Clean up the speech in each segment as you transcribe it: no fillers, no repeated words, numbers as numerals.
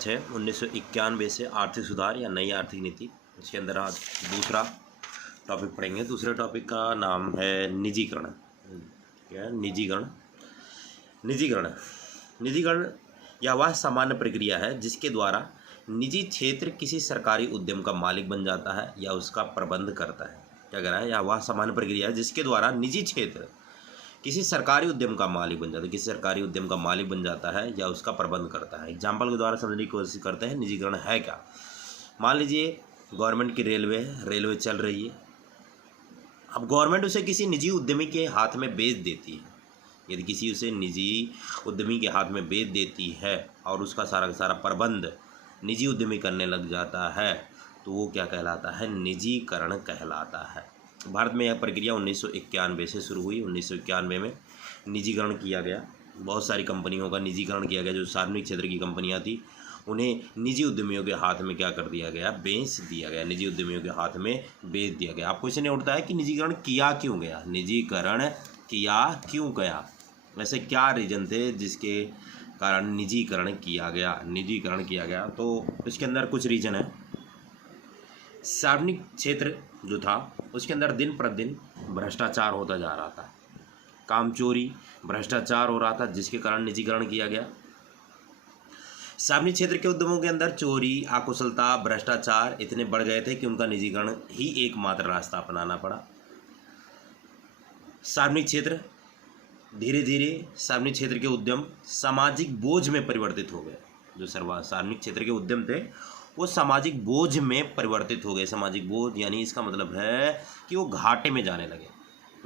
6 1991 से आर्थिक सुधार या नई आर्थिक नीति। इसके अंदर आज दूसरा टॉपिक पढ़ेंगे। दूसरे टॉपिक का नाम है निजीकरण। क्या है निजीकरण? निजीकरण यह वह सामान्य प्रक्रिया है जिसके द्वारा निजी क्षेत्र किसी सरकारी उद्यम का मालिक बन जाता है या उसका प्रबंध करता है। क्या कह रहा है? यह वह सामान्य प्रक्रिया है जिसके द्वारा निजी क्षेत्र किसी सरकारी उद्यम का मालिक बन जाता है, किसी सरकारी उद्यम का मालिक बन जाता है या उसका प्रबंध करता है। एग्जाम्पल के द्वारा समझने की कोशिश करते हैं निजीकरण है क्या। मान लीजिए गवर्नमेंट की रेलवे चल रही है। अब गवर्नमेंट उसे किसी निजी उद्यमी के हाथ में बेच देती है। यदि किसी उसे निजी उद्यमी के हाथ में बेच देती है और उसका सारा का सारा प्रबंध निजी उद्यमी करने लग जाता है तो वो क्या कहलाता है? निजीकरण कहलाता है। भारत में यह प्रक्रिया 1991 से शुरू हुई। 1991 में निजीकरण किया गया। बहुत सारी कंपनियों का निजीकरण किया गया। जो सार्वजनिक क्षेत्र की कंपनियां थी उन्हें निजी उद्यमियों के हाथ में क्या कर दिया गया? बेच दिया गया। निजी उद्यमियों के हाथ में बेच दिया गया। आपको इसने उठता है कि निजीकरण किया क्यों गया? निजीकरण किया क्यों गया? वैसे क्या रीजन थे जिसके कारण निजीकरण किया गया? तो इसके अंदर कुछ रीजन है। सार्वजनिक क्षेत्र जो था उसके अंदर दिन प्रतिदिन भ्रष्टाचार होता जा रहा था। कामचोरी, भ्रष्टाचार हो रहा था जिसके कारण निजीकरण किया गया। सार्वजनिक क्षेत्र के उद्यमों के अंदर चोरी, अकुशलता, भ्रष्टाचार इतने बढ़ गए थे कि उनका निजीकरण ही एकमात्र रास्ता अपनाना पड़ा। सार्वजनिक क्षेत्र धीरे धीरे सार्वजनिक क्षेत्र के उद्यम सामाजिक बोझ में परिवर्तित हो गए। जो सार्वजनिक क्षेत्र के उद्यम थे वो सामाजिक बोझ में परिवर्तित हो गए। सामाजिक बोझ यानी इसका मतलब है कि वो घाटे में जाने लगे।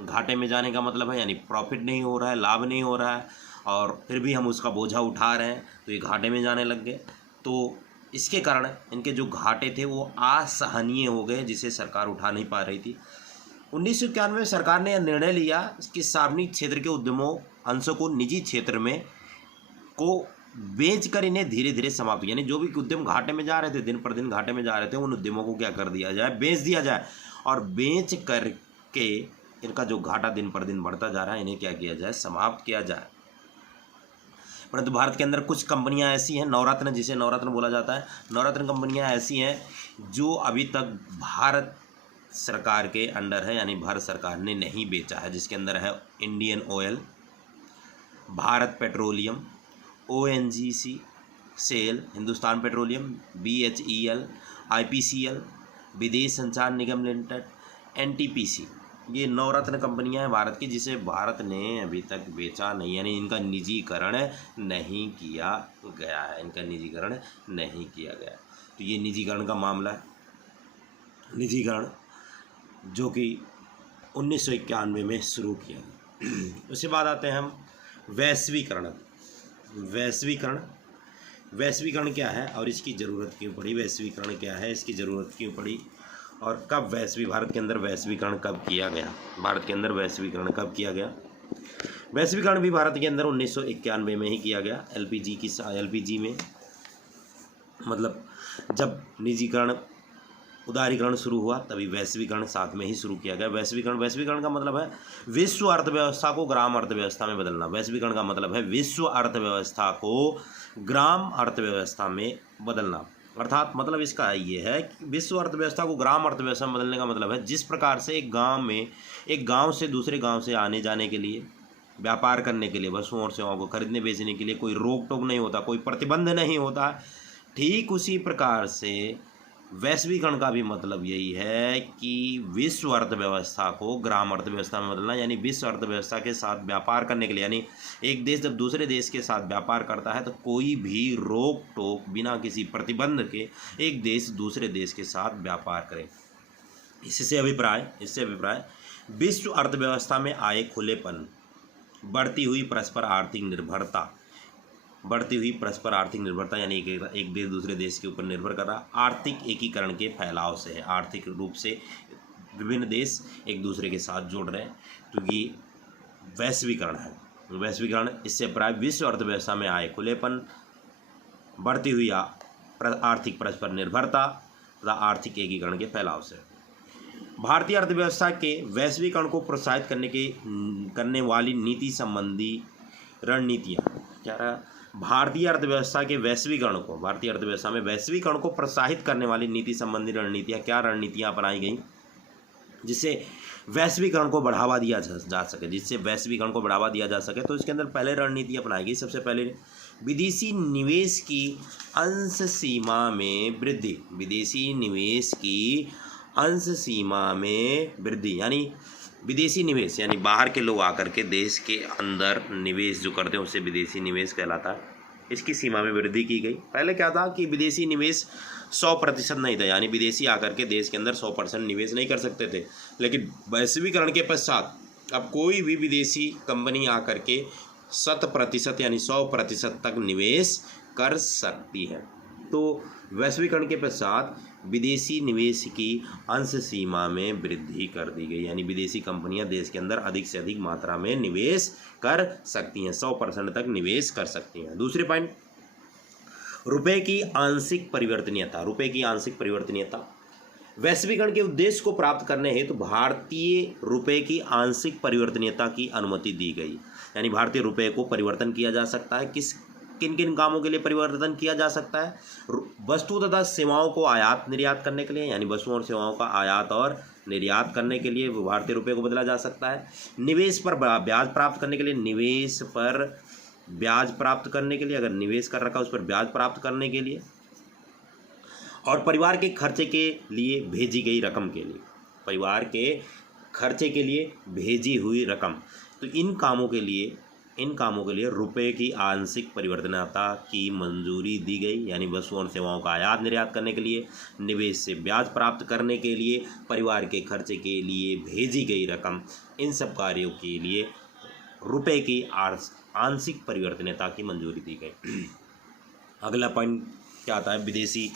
घाटे में जाने का मतलब है यानी प्रॉफिट नहीं हो रहा है, लाभ नहीं हो रहा है और फिर भी हम उसका बोझा उठा रहे हैं तो ये घाटे में जाने लग गए। तो इसके कारण इनके जो घाटे थे वो असहनीय हो गए जिसे सरकार उठा नहीं पा रही थी। 1991 में सरकार ने यह निर्णय लिया कि सार्वजनिक क्षेत्र के उद्यमों अंशों को निजी क्षेत्र में को बेचकर इन्हें धीरे धीरे समाप्त, यानी जो भी उद्यम घाटे में जा रहे थे, दिन पर दिन घाटे में जा रहे थे, उन उद्यमों को क्या कर दिया जाए? बेच दिया जाए। और बेच करके इनका जो घाटा दिन पर दिन बढ़ता जा रहा है इन्हें क्या किया जाए? समाप्त किया जाए। परंतु भारत के अंदर कुछ कंपनियां ऐसी हैं, नवरत्न, जिसे नवरत्न बोला जाता है, नवरत्न कंपनियां ऐसी हैं जो अभी तक भारत सरकार के अंडर है, यानी भारत सरकार ने नहीं बेचा है। जिसके अंदर है Indian Oil, Bharat Petroleum, ONGC, SAIL, Hindustan Petroleum, BHEL, IPCL, विदेश संचार निगम लिमिटेड, NTPC। ये नवरत्न कंपनियां हैं भारत की जिसे भारत ने अभी तक बेचा नहीं, यानी इनका निजीकरण नहीं किया गया है। तो ये निजीकरण का मामला है। निजीकरण जो कि 1991 में शुरू किया गया। उसके बाद आते हैं हम वैश्वीकरण क्या है और इसकी ज़रूरत क्यों पड़ी? वैश्वीकरण क्या है, इसकी ज़रूरत क्यों पड़ी और कब भारत के अंदर वैश्वीकरण कब किया गया? वैश्वीकरण भी भारत के अंदर 1991 में ही किया गया। LPG में, मतलब जब निजीकरण उदारीकरण शुरू हुआ तभी वैश्वीकरण साथ में ही शुरू किया गया। वैश्वीकरण का मतलब है विश्व अर्थव्यवस्था को ग्राम अर्थव्यवस्था में बदलना। वैश्वीकरण का मतलब है विश्व अर्थव्यवस्था को ग्राम अर्थव्यवस्था में बदलना। अर्थात मतलब इसका ये है कि विश्व अर्थव्यवस्था को ग्राम अर्थव्यवस्था में बदलने का मतलब है जिस प्रकार से एक गांव से दूसरे गांव से आने जाने के लिए, व्यापार करने के लिए, वस्तुओं और सेवाओं को खरीदने बेचने के लिए कोई रोक टोक नहीं होता, कोई प्रतिबंध नहीं होता, ठीक उसी प्रकार से वैश्वीकरण का भी मतलब यही है कि विश्व अर्थव्यवस्था को ग्राम अर्थव्यवस्था में बदलना, यानी विश्व अर्थव्यवस्था के साथ व्यापार करने के लिए, यानी एक देश जब दूसरे देश के साथ व्यापार करता है तो कोई भी रोक टोक बिना किसी प्रतिबंध के एक देश दूसरे देश के साथ व्यापार करे। इससे अभिप्राय विश्व अर्थव्यवस्था में आए खुलेपन, बढ़ती हुई परस्पर आर्थिक निर्भरता, यानी एक देश दूसरे देश के ऊपर निर्भर कर रहा, आर्थिक एकीकरण के फैलाव से है। आर्थिक रूप से विभिन्न देश एक दूसरे के साथ जुड़ रहे हैं तो ये वैश्वीकरण है। वैश्वीकरण इससे प्राय विश्व अर्थव्यवस्था में आए खुलेपन, बढ़ती हुई आर्थिक परस्पर निर्भरता तथा आर्थिक एकीकरण के फैलाव से। भारतीय अर्थव्यवस्था के वैश्वीकरण को प्रोत्साहित करने वाली नीति संबंधी रणनीतियाँ, क्या रहा? भारतीय अर्थव्यवस्था के वैश्वीकरण को, भारतीय अर्थव्यवस्था में वैश्वीकरण को प्रोत्साहित करने वाली नीति संबंधी रणनीतियाँ, क्या रणनीतियाँ अपनाई गई जिससे वैश्वीकरण को बढ़ावा दिया जा सके, जिससे वैश्वीकरण को बढ़ावा दिया जा सके। तो इसके अंदर पहले रणनीति अपनाई गई, सबसे पहले विदेशी निवेश की अंश सीमा में वृद्धि, विदेशी निवेश की अंश सीमा में वृद्धि, यानी विदेशी निवेश यानी बाहर के लोग आकर के देश के अंदर निवेश जो करते हैं उसे विदेशी निवेश कहलाता है। इसकी सीमा में वृद्धि की गई। पहले क्या था कि विदेशी निवेश 100% नहीं था, यानी विदेशी आकर के देश के अंदर 100% निवेश नहीं कर सकते थे, लेकिन वैश्वीकरण के पश्चात अब कोई भी विदेशी कंपनी आकर के 100% यानी 100% तक निवेश कर सकती है। तो वैश्वीकरण के पश्चात विदेशी निवेश की अंश सीमा में वृद्धि कर दी गई, यानी विदेशी कंपनियां देश के अंदर अधिक से अधिक मात्रा में निवेश कर सकती हैं, 100% तक निवेश कर सकती हैं। दूसरे पॉइंट, रुपए की आंशिक परिवर्तनीयता, रुपए की आंशिक परिवर्तनीयता। वैश्वीकरण के उद्देश्य को प्राप्त करने हेतु भारतीय रुपए की आंशिक परिवर्तनीयता की अनुमति दी गई, यानी भारतीय रुपए को परिवर्तन किया जा सकता है। किन किन कामों के लिए परिवर्तन किया जा सकता है? वस्तु तथा सेवाओं को आयात निर्यात करने के लिए, यानी वस्तुओं और सेवाओं का आयात और निर्यात करने के लिए भारतीय रुपए को बदला जा सकता है। निवेश पर ब्याज प्राप्त करने के लिए, निवेश पर ब्याज प्राप्त करने के लिए, अगर निवेश कर रखा उस पर ब्याज प्राप्त करने के लिए, और परिवार के खर्चे के लिए भेजी गई रकम के लिए, परिवार के खर्चे के लिए भेजी हुई रकम। तो इन कामों के लिए रुपए की आंशिक परिवर्तनीयता की मंजूरी दी गई, यानी वस्तुओं और सेवाओं का आयात निर्यात करने के लिए, निवेश से ब्याज प्राप्त करने के लिए, परिवार के खर्चे के लिए भेजी गई रकम, इन सब कार्यों के लिए रुपए की आंशिक परिवर्तनीयता की मंजूरी दी गई। अगला पॉइंट क्या आता है? विदेशी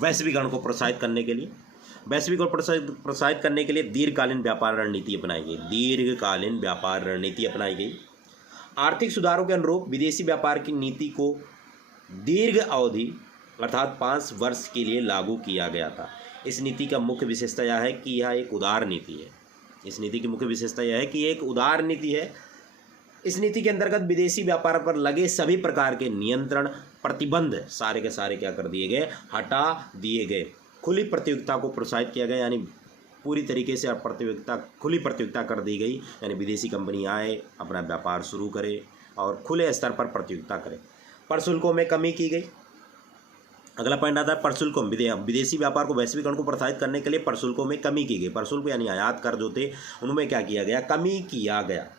वैश्वीकरण को प्रोत्साहित करने के लिए, वैश्वीकरण को प्रोत्साहित करने के लिए दीर्घकालीन व्यापार रणनीति अपनाई गई, दीर्घकालीन व्यापार रणनीति अपनाई गई। आर्थिक सुधारों के अनुरूप विदेशी व्यापार की नीति को दीर्घ अवधि अर्थात 5 वर्ष के लिए लागू किया गया था। इस नीति का मुख्य विशेषता यह है कि यह एक उदार नीति है। इस नीति की मुख्य विशेषता यह है कि एक उदार नीति है। इस नीति के अंतर्गत विदेशी व्यापार पर लगे सभी प्रकार के नियंत्रण, प्रतिबंध सारे के सारे क्या कर दिए गए? हटा दिए गए। खुली प्रतियोगिता को प्रोत्साहित किया गया, यानी पूरी तरीके से खुली प्रतियोगिता कर दी गई, यानी विदेशी कंपनी आए, अपना व्यापार शुरू करे और खुले स्तर पर प्रतियोगिता करे। प्रशुल्कों में कमी की गई। अगला पॉइंट आता है प्रशुल्कों। विदेशी व्यापार को वैश्वीकरण को प्रोत्साहित करने के लिए प्रशुल्कों में कमी की गई। प्रशुल्क यानी आयात कर जो थे उनमें क्या किया गया? कमी किया गया।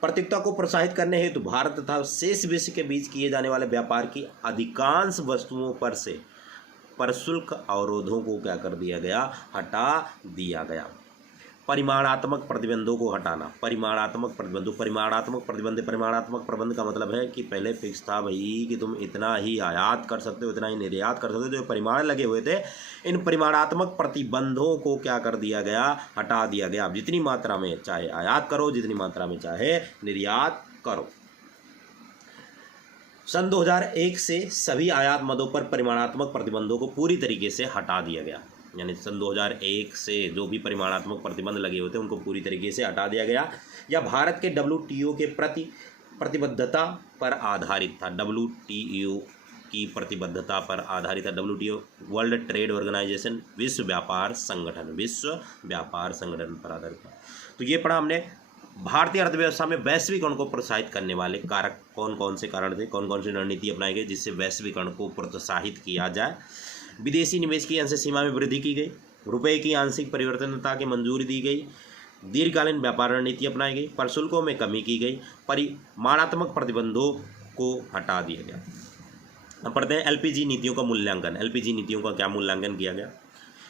प्रतियोगिता को प्रोत्साहित करने हेतु भारत तथा शेष विश्व के बीच किए जाने वाले व्यापार की अधिकांश वस्तुओं पर से प्रशुल्क अवरोधों को क्या कर दिया गया? हटा दिया गया। परिमाणात्मक प्रतिबंधों को हटाना। परिमाणात्मक प्रतिबंध का मतलब है कि पहले फिक्स था भाई कि तुम इतना ही आयात कर सकते हो, इतना ही निर्यात कर सकते हो, जो परिमाण लगे हुए थे इन परिमाणात्मक प्रतिबंधों को क्या कर दिया गया? हटा दिया गया। अब जितनी मात्रा में चाहे आयात करो, जितनी मात्रा में चाहे निर्यात करो। सन 2001 से सभी आयात मदों पर परिमाणात्मक प्रतिबंधों को पूरी तरीके से हटा दिया गया, यानी सन 2001 से जो भी परिमाणात्मक प्रतिबंध लगे होते उनको पूरी तरीके से हटा दिया गया। यह भारत के WTO के प्रति प्रतिबद्धता पर आधारित था। WTO की प्रतिबद्धता पर आधारित था। WTO वर्ल्ड ट्रेड ऑर्गेनाइजेशन, विश्व व्यापार संगठन पर आधारित था। तो ये पढ़ा हमने भारतीय अर्थव्यवस्था में वैश्वीकरण को प्रोत्साहित करने वाले कारक कौन कौन से कारण थे, कौन कौन सी रणनीति अपनाई गई जिससे वैश्वीकरण को प्रोत्साहित किया जाए। विदेशी निवेश की अंश सीमा में वृद्धि की गई, रुपए की आंशिक परिवर्तनीयता की मंजूरी दी गई, दीर्घकालीन व्यापार रणनीति अपनाई गई, प्रशुल्कों में कमी की गई, परिमाणात्मक प्रतिबंधों को हटा दिया गया। अब पढ़ते हैं LPG नीतियों का मूल्यांकन। LPG नीतियों का क्या मूल्यांकन किया गया?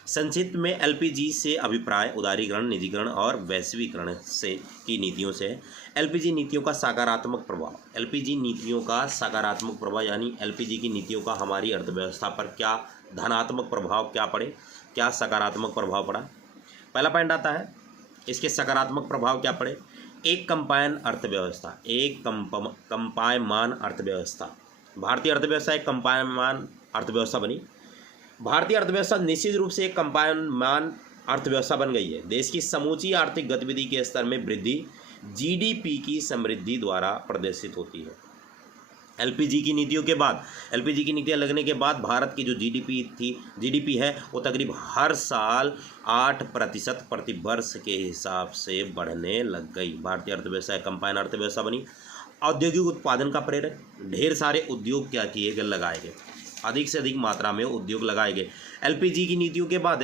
संक्षिप्त में LPG से अभिप्राय उदारीकरण, निजीकरण और वैश्वीकरण से की नीतियों से। LPG नीतियों का सकारात्मक प्रभाव। LPG नीतियों का सकारात्मक प्रभाव यानी LPG की नीतियों का हमारी अर्थव्यवस्था पर क्या धनात्मक प्रभाव क्या पड़े, क्या सकारात्मक प्रभाव पड़ा। पहला पॉइंट आता है इसके सकारात्मक प्रभाव क्या पड़े। एक कंपायन अर्थव्यवस्था, एक कंपायमान अर्थव्यवस्था। भारतीय अर्थव्यवस्था एक कंपायमान अर्थव्यवस्था बनी। भारतीय अर्थव्यवस्था निश्चित रूप से एक कंपायमान अर्थव्यवस्था बन गई है। देश की समूची आर्थिक गतिविधि के स्तर में वृद्धि GDP की समृद्धि द्वारा प्रदर्शित होती है। एलपीजी की नीतियों के बाद, एलपीजी की नीतियां लगने के बाद भारत की जो जीडीपी है वो तकरीब हर साल 8% प्रतिवर्ष के हिसाब से बढ़ने लग गई। भारतीय अर्थव्यवस्था एक कंबाइन अर्थव्यवस्था बनी। औद्योगिक उत्पादन का प्रेरक, ढेर सारे उद्योग क्या किए गए, लगाए गए, अधिक से अधिक मात्रा में उद्योग लगाए गए। एलपीजी की नीतियों के बाद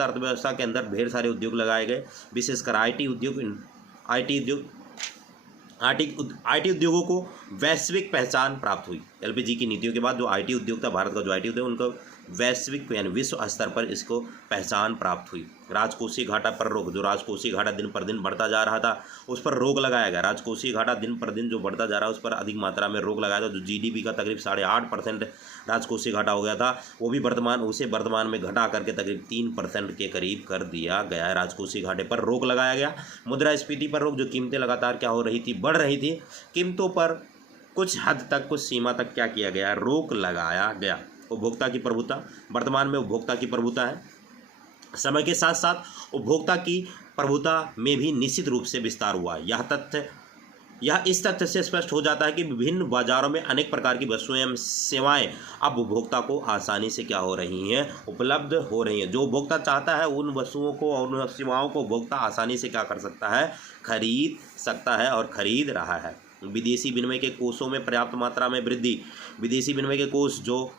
अर्थव्यवस्था के अंदर ढेर सारे उद्योग लगाए गए, विशेषकर आईटी उद्योगों को वैश्विक पहचान प्राप्त हुई। एलपीजी की नीतियों के बाद जो आईटी उद्योग था, भारत का जो आईटी उद्योग, उनको वैश्विक यानी विश्व स्तर पर इसको पहचान प्राप्त हुई। राजकोषीय घाटा पर रोक, जो राजकोषीय घाटा दिन पर दिन बढ़ता जा रहा था उस पर रोक लगाया गया। राजकोषीय घाटा दिन पर दिन जो बढ़ता जा रहा है उस पर अधिक मात्रा में रोक लगाया था। जो जीडीपी का तकरीब 8.5% राजकोषीय घाटा हो गया था, वो भी वर्तमान में घटा करके तकरीब 3% के करीब कर दिया गया है। राजकोषीय घाटे पर रोक लगाया गया। मुद्रास्फीति पर रोक, जो कीमतें लगातार क्या हो रही थी, बढ़ रही थी, कीमतों पर कुछ हद तक, कुछ सीमा तक क्या किया गया, रोक लगाया गया। उपभोक्ता की प्रभुता, वर्तमान में उपभोक्ता की प्रभुता है। समय के साथ साथ उपभोक्ता की प्रभुता में भी निश्चित रूप से विस्तार हुआ। यह इस तथ्य से स्पष्ट हो जाता है कि विभिन्न बाजारों में अनेक प्रकार की वस्तुएं एवं सेवाएं अब उपभोक्ता को आसानी से क्या हो रही हैं, उपलब्ध हो रही हैं। जो उपभोक्ता चाहता है उन वस्तुओं को और उन सेवाओं को उपभोक्ता आसानी से क्या कर सकता है, खरीद सकता है और खरीद रहा है। विदेशी विनिमय के कोषों में पर्याप्त मात्रा में वृद्धि। विदेशी विनिमय के कोष जो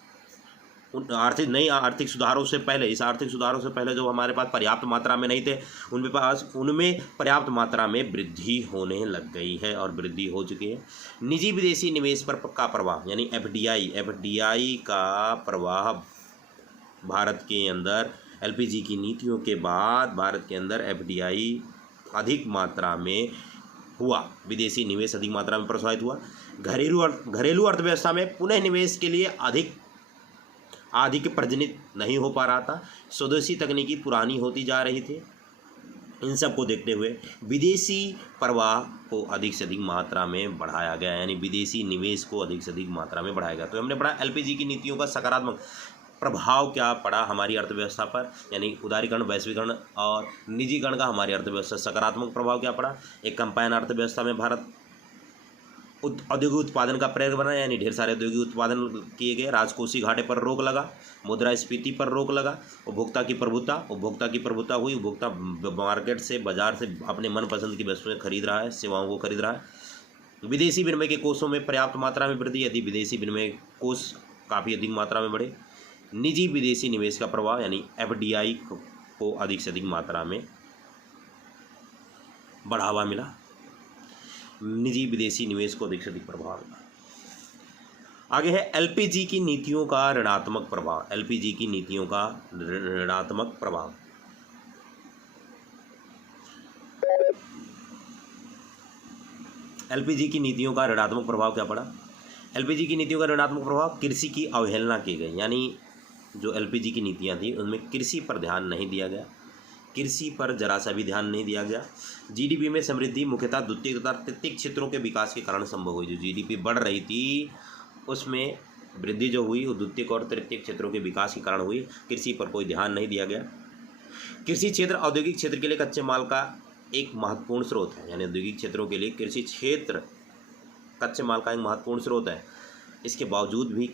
नई आर्थिक सुधारों से पहले, इस आर्थिक सुधारों से पहले जो हमारे पास पर्याप्त मात्रा में नहीं थे, उनमें पर्याप्त मात्रा में वृद्धि होने लग गई है और वृद्धि हो चुकी है। निजी विदेशी निवेश पर का प्रभाव यानी एफडीआई का प्रवाह भारत के अंदर एलपीजी की नीतियों के बाद भारत के अंदर एफडीआई अधिक मात्रा में हुआ, विदेशी निवेश अधिक मात्रा में प्रोत्साहित हुआ। घरेलू अर्थव्यवस्था में पुनः निवेश के लिए अधिक प्रजनित नहीं हो पा रहा था। स्वदेशी तकनीकी पुरानी होती जा रही थी। इन सब को देखते हुए विदेशी प्रवाह को अधिक से अधिक मात्रा में बढ़ाया गया, यानी विदेशी निवेश को अधिक से अधिक मात्रा में बढ़ाया गया। तो हमने पढ़ा एलपीजी की नीतियों का सकारात्मक प्रभाव क्या पड़ा हमारी अर्थव्यवस्था पर, यानी उदारीकरण, वैश्वीकरण और निजीकरण का हमारी अर्थव्यवस्था सकारात्मक प्रभाव क्या पड़ा। एक कंबाइन अर्थव्यवस्था में भारत औद्योगिक उत्पादन का प्रेरक बना, यानी ढेर सारे औद्योगिक उत्पादन किए गए। राजकोषीय घाटे पर रोक लगा, मुद्रास्फीति पर रोक लगा। उपभोक्ता की प्रभुता हुई। उपभोक्ता मार्केट से, बाजार से अपने मनपसंद की वस्तुएं खरीद रहा है, सेवाओं को खरीद रहा है। विदेशी विनिमय के कोषों में पर्याप्त मात्रा में वृद्धि, यदि विदेशी विनिमय कोष काफ़ी अधिक मात्रा में बढ़े। निजी विदेशी निवेश का प्रभाव यानी एफडीआई को अधिक से अधिक मात्रा में बढ़ावा मिला। निजी विदेशी निवेश को अधिक से अधिक प्रभाव मिला। आगे है एलपीजी की नीतियों का ऋणात्मक प्रभाव। एलपीजी की नीतियों का ऋणात्मक प्रभाव। एलपीजी की नीतियों का ऋणात्मक प्रभाव क्या पड़ा। एलपीजी की नीतियों का ऋणात्मक प्रभाव, कृषि की अवहेलना की गई, यानी जो एलपीजी की नीतियां थी उनमें कृषि पर ध्यान नहीं दिया गया। कृषि पर जरा सा भी ध्यान नहीं दिया गया। जीडीपी में समृद्धि मुख्यतः द्वितीयक तथा तृतीयक क्षेत्रों के विकास के कारण संभव हुई। जो जीडीपी बढ़ रही थी उसमें वृद्धि जो हुई वो द्वितीयक और तृतीयक क्षेत्रों के विकास के कारण हुई। कृषि पर कोई ध्यान नहीं दिया गया। कृषि क्षेत्र औद्योगिक क्षेत्र के लिए कच्चे माल का एक महत्वपूर्ण स्रोत है, यानी औद्योगिक क्षेत्रों के लिए कृषि क्षेत्र कच्चे माल का एक महत्वपूर्ण स्रोत है। इसके बावजूद भी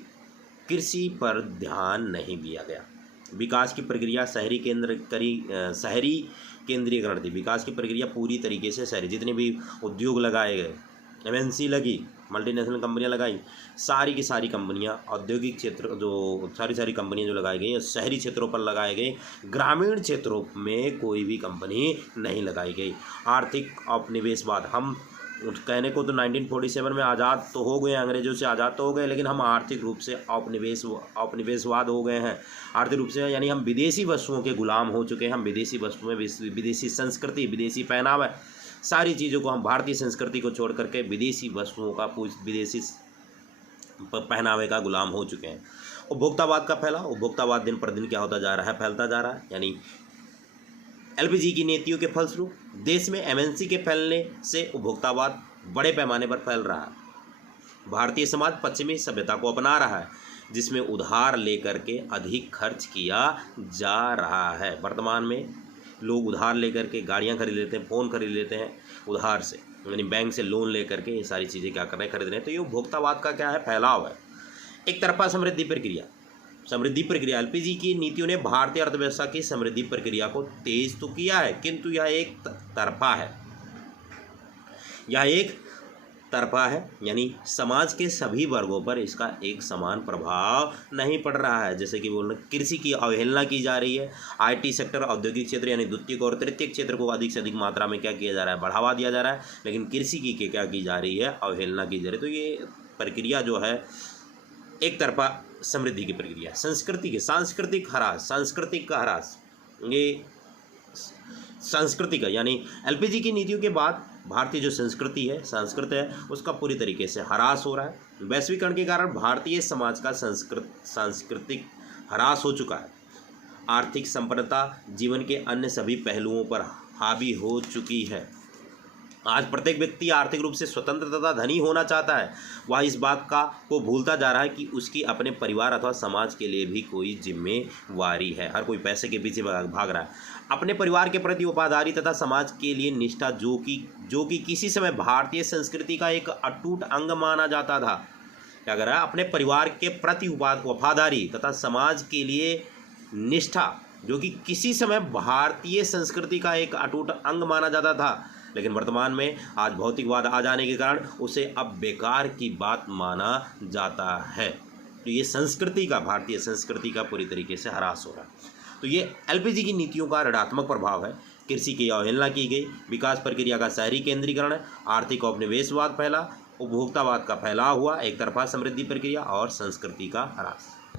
कृषि पर ध्यान नहीं दिया गया। विकास की प्रक्रिया शहरी केंद्रीकरण थी। विकास की प्रक्रिया पूरी तरीके से शहरी, जितने भी उद्योग लगाए गए, एमएनसी लगी, मल्टीनेशनल कंपनियां लगाई, सारी की सारी कंपनियां औद्योगिक क्षेत्र जो सारी कंपनियां जो लगाई गई शहरी क्षेत्रों पर लगाए गए। ग्रामीण क्षेत्रों में कोई भी कंपनी नहीं लगाई गई। आर्थिक औपनिवेशवाद, हम कहने को तो 1947 में आज़ाद तो हो गए, अंग्रेजों से आज़ाद तो हो गए, लेकिन हम आर्थिक रूप से औपनिवेशवाद हो गए हैं। आर्थिक रूप से यानी हम विदेशी वस्तुओं के गुलाम हो चुके हैं। हम विदेशी वस्तुएं, विदेशी संस्कृति, विदेशी पहनावा, सारी चीज़ों को हम भारतीय संस्कृति को छोड़ करके विदेशी वस्तुओं का, विदेशी पहनावे का गुलाम हो चुके हैं। उपभोक्तावाद का फैला, उपभोक्तावाद दिन पर दिन क्या होता जा रहा है, फैलता जा रहा है। यानी एलपीजी की नीतियों के फलस्वरूप देश में एमएनसी के फैलने से उपभोक्तावाद बड़े पैमाने पर फैल रहा है। भारतीय समाज पश्चिमी सभ्यता को अपना रहा है, जिसमें उधार लेकर के अधिक खर्च किया जा रहा है। वर्तमान में लोग उधार लेकर के गाड़ियां खरीद लेते हैं, फ़ोन खरीद लेते हैं उधार से। यानी बैंक से लोन लेकर के ये सारी चीज़ें क्या कर रहे हैं, खरीद रहे हैं। तो ये उपभोक्तावाद का क्या है, फैलाव है। एक तरफा समृद्धि प्रक्रिया एलपीजी की नीतियों ने भारतीय अर्थव्यवस्था की समृद्धि प्रक्रिया को तेज तो किया है, किंतु यह एक तरफा है, यानी समाज के सभी वर्गों पर इसका एक समान प्रभाव नहीं पड़ रहा है। जैसे कि बोल रहे, कृषि की अवहेलना की जा रही है। आईटी सेक्टर, औद्योगिक क्षेत्र यानी द्वितीयक और तृतीयक क्षेत्र को अधिक से अधिक मात्रा में क्या किया जा रहा है, बढ़ावा दिया जा रहा है, लेकिन कृषि की क्या की जा रही है, अवहेलना की जा रही है। तो ये प्रक्रिया जो है एक तरफा समृद्धि की प्रक्रिया। सांस्कृतिक का ह्रास, ये सांस्कृतिक है, यानी एलपीजी की नीतियों के बाद भारतीय जो संस्कृति है उसका पूरी तरीके से ह्रास हो रहा है। वैश्वीकरण के कारण भारतीय समाज का सांस्कृतिक ह्रास हो चुका है। आर्थिक संपन्नता जीवन के अन्य सभी पहलुओं पर हावी हो चुकी है। आज प्रत्येक व्यक्ति आर्थिक रूप से स्वतंत्र तथा धनी होना चाहता है। वह इस बात को भूलता जा रहा है कि उसकी अपने परिवार अथवा समाज के लिए भी कोई जिम्मेवारी है। हर कोई पैसे के पीछे भाग रहा है। अपने परिवार के प्रति वफादारी तथा समाज के लिए निष्ठा, जो कि किसी समय भारतीय संस्कृति का एक अटूट अंग माना जाता था। क्या कर रहा है, अपने परिवार के प्रति वफादारी तथा समाज के लिए निष्ठा, जो कि किसी समय भारतीय संस्कृति का एक अटूट अंग माना जाता था, लेकिन वर्तमान में आज भौतिकवाद आ जाने के कारण उसे अब बेकार की बात माना जाता है। तो ये भारतीय संस्कृति का पूरी तरीके से ह्रास हो रहा है। तो ये एलपीजी की नीतियों का ऋणात्मक प्रभाव है। कृषि की अवहेलना की गई, विकास प्रक्रिया का शहरी केंद्रीकरण, आर्थिक औपनिवेशवाद फैला, उपभोक्तावाद का फैलाव हुआ, एक तरफा समृद्धि प्रक्रिया और संस्कृति का ह्रास।